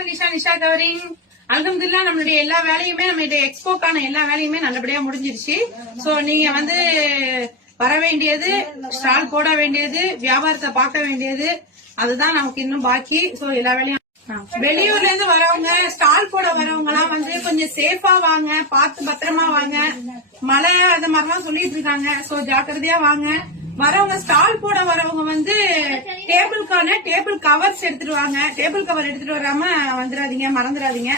உங்கள் நிஷா கவரிங். அல்ஹம்துலில்லாஹ் நம்மளுடைய எல்லா வேலையுமே நம்மளுடைய எக்ஸ்போக்கான எல்லா வேலையுமே நல்லபடியா முடிஞ்சிருச்சு. சோ நீங்க வந்து வர வேண்டியது, ஸ்டால் போட வேண்டியது, வியாபாரத்தை பார்க்க வேண்டியது, அதுதான் நமக்கு இன்னும் பாக்கி. சோ எல்லா வேலையும் வெளியூர்ல இருந்து வரவங்க, ஸ்டால் போட வரவங்க எல்லாம் வந்து கொஞ்சம் சேஃபா வாங்க, பார்த்து பத்திரமா வாங்க. மழை அந்த மாதிரிலாம் சொல்லிட்டு இருக்காங்க. சோ ஜாக்கிரதையா வாங்க. வரவங்க ஸ்டால் போட வரவங்க வந்து டேபிள் கவர்ஸ் எடுத்துட்டு வாங்க. டேபிள் கவர் எடுத்துட்டு வராம வந்துடாதீங்க, மறந்துடாதீங்க.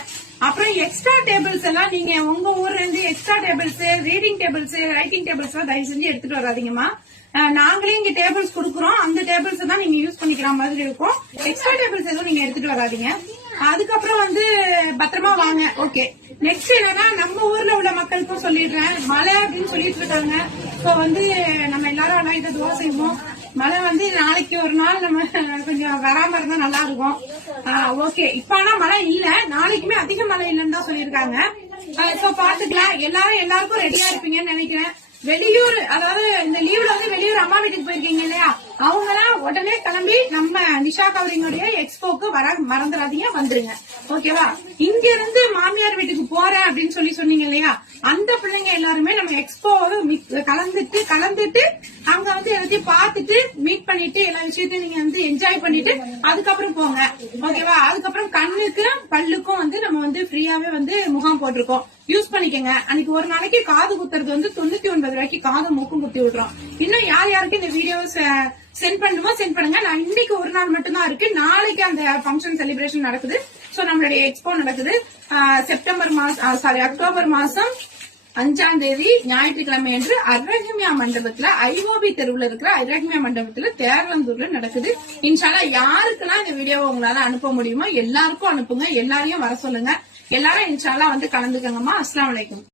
அப்புறம் எக்ஸ்ட்ரா டேபிள்ஸ் எல்லாம் நீங்க உங்க ஊர்ல இருந்து extra tables, reading tables, writing tables எல்லாம் தயவு செஞ்சு எடுத்துட்டு வராதீங்கம்மா. நாங்களே இங்க டேபிள்ஸ் குடுக்குறோம். அந்த டேபிள்ஸ் தான் நீங்க யூஸ் பண்ணிக்கிற மாதிரி இருக்கும். எக்ஸ்ட்ரா டேபிள்ஸ் எதுவும் நீங்க எடுத்துட்டு வராதீங்க. அதுக்கப்புறம் வந்து பத்திரமா வாங்க. ஓகே, நெக்ஸ்ட் என்னன்னா நம்ம ஊர்ல உள்ள மக்களுக்கும் சொல்லிடுறேன். மழை அப்படின்னு சொல்லிட்டு இருக்காங்க. சோ வந்து நம்ம எல்லாரும் இதை துவா செய்வோம். மழை வந்து நாளைக்கு ஒரு நாள் நம்ம கொஞ்சம் வராம இருந்தா நல்லா இருக்கும். ஓகே, இப்ப ஆனா மழை இல்ல, நாளைக்குமே அதிக மழை இல்லைன்னு தான் சொல்லியிருக்காங்க. சோ பாத்துக்கலாம். எல்லாருக்கும் ரெடியா இருப்பீங்கன்னு நினைக்கிறேன். வெளியூர், அதாவது இந்த லீவ்ல வந்து வெளியூர் அம்மா வீட்டுக்கு போயிருக்கீங்க இல்லையா, அவங்க எல்லாம் உடனே கிளம்பி நம்ம நிஷா கவரிங்குடைய எக்ஸ்போக்கு வர மறந்துடாதீங்க, வந்துருங்க. ஓகேவா? இங்க இருந்து மாமியார் வீட்டுக்கு போறேன் அப்படின்னு சொன்னீங்க இல்லையா, அந்த பிள்ளைங்க எல்லாருமே நம்ம எக்ஸ்போவோட கலந்துட்டு அங்க வந்து எல்லாத்தையும் பாத்துட்டு மீட் பண்ணிட்டு எல்லா விஷயத்தையும் நீங்க வந்து என்ஜாய் பண்ணிட்டு அதுக்கப்புறம் போங்க. ஓகேவா? அதுக்கப்புறம் கண்ணுக்கும் பல்லுக்கும் வந்து நம்ம வந்து ஃப்ரீயாவே வந்து முகாம் போட்டிருக்கோம், யூஸ் பண்ணிக்கங்க. அன்னைக்கு ஒரு நாளைக்கு காது குத்துறது வந்து 99 ரூபாய்க்கு காது மூக்கும் குத்தி விடுறோம். இன்னும் யாருக்கு இந்த வீடியோ சென்ட் பண்ணுமோ சென்ட் பண்ணுங்க. நான் இன்னைக்கு ஒரு நாள் மட்டும்தான் இருக்கு. நாளைக்கு அந்த ஃபங்க்ஷன் செலிப்ரேஷன் நடக்குது. சோ நம்மளுடைய எக்ஸ்போ நடக்குது அக்டோபர் மாசம் 5ஆம் தேதி ஞாயிற்றுக்கிழமை என்று அர்ரஹ்மியா மண்டபத்துல, ஐஓபி தெருவுல இருக்கிற அர்ரஹ்மியா மண்டபத்துல பேரளந்தூர்ல நடக்குது. இன்ஷால்லா யாருக்கெல்லாம் இந்த வீடியோவை உங்களால அனுப்ப முடியுமோ எல்லாருக்கும் அனுப்புங்க. எல்லாரையும் வர சொல்லுங்க. எல்லாரும் இன்ஷால்லா வந்து கலந்துக்கங்கம்மா. அஸ்ஸலாமு அலைக்கும்.